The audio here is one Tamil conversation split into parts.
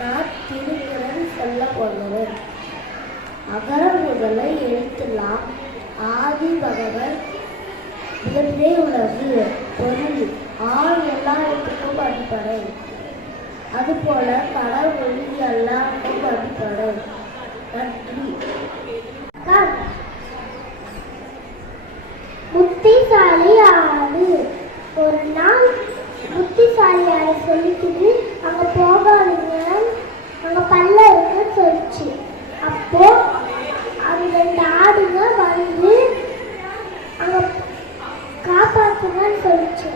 நான் திருக்குறள் சொல்ல போகிறேன். அகர முதல எழுத்தெல்லாம் ஆதி பகவன் முதலே உலகு பொருள் ஆள் எல்லாத்துக்கும் அடிப்படை. அதுபோல கடவுள் எல்லாருக்கும் அடிப்படை. நன்றி. புத்திசாலி ஆடு. ஒரு நாள் புத்திசாலி ஆடு சொல்லிக்கிட்டு அங்க போகாதீங்க, அங்க பல்ல இருக்குன்னு சொல்லிச்சு. அப்போ அது 2 ஆடுங்க வந்து அங்க காப்பாத்துங்கன்னு சொல்லிச்சு.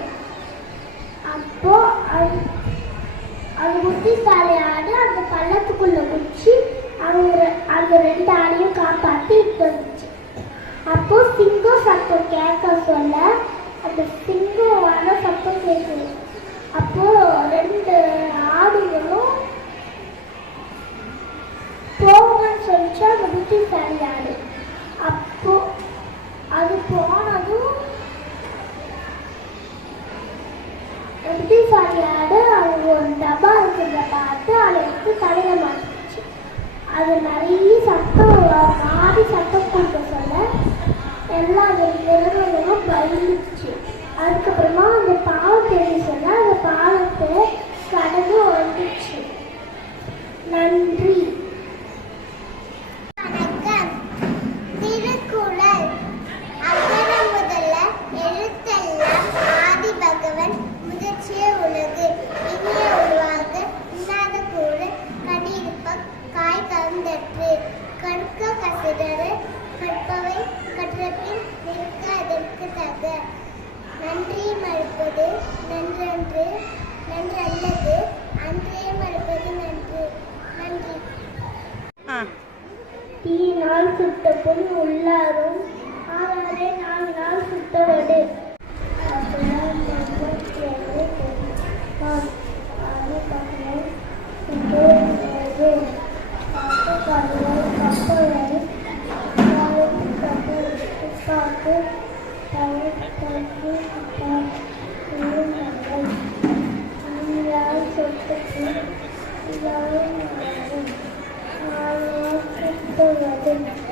அப்போ அது புத்திசாலி ஆடு அந்த பள்ளத்துக்குள்ள குச்சி அந்த 2 ஆடையும் காப்பாத்தி வந்துச்சு. அப்போ சிங்கம் சத்தம் கேட்க சொல்ல அந்த சிங்கம் வர சத்தம் கேட்குது. அப்போ 2 ஆடுகளும் போங்கன்னு சொல்லிச்சு அந்த புத்திசாலி ஆடு. அப்போ அது போனதும் புத்திசாலி ஆடு அவங்க ஒரு டப்பா இருக்கிறத பார்த்து அதை வந்து தலையில மாட்டிச்சு. அது நிறைய சத்தம் மாறி சத்தம் கொடுக்க சொல்ல எல்லா விலங்குகளும் பயந்துச்சு. அதுக்கப்புறமா அந்த பாலம் தெரிய சொல்ல அந்த பாலத்தை கடந்து வந்துச்சு. நன்றி. வணக்கம். திருக்குறள். அகர முதல எழுத்தெல்லாம் ஆதி பகவன் முதற்றே உலகு. இனிய உருவாக இன்னாத கூறு கடியிருப்ப காய் கலந்தற்று. கற்க கசிடரு கற்பவை கற்றபின் நிற்க அதற்கு தக. நன்றி மறுப்பது நன்றன்று நன்றல்லது அன்றே மறுப்பது நன்று. நன்றி. தீயினால் சுட்ட புண் உள்ளாரும் ஆறாரே 4 நாள் சுட்டவடு. Thank you.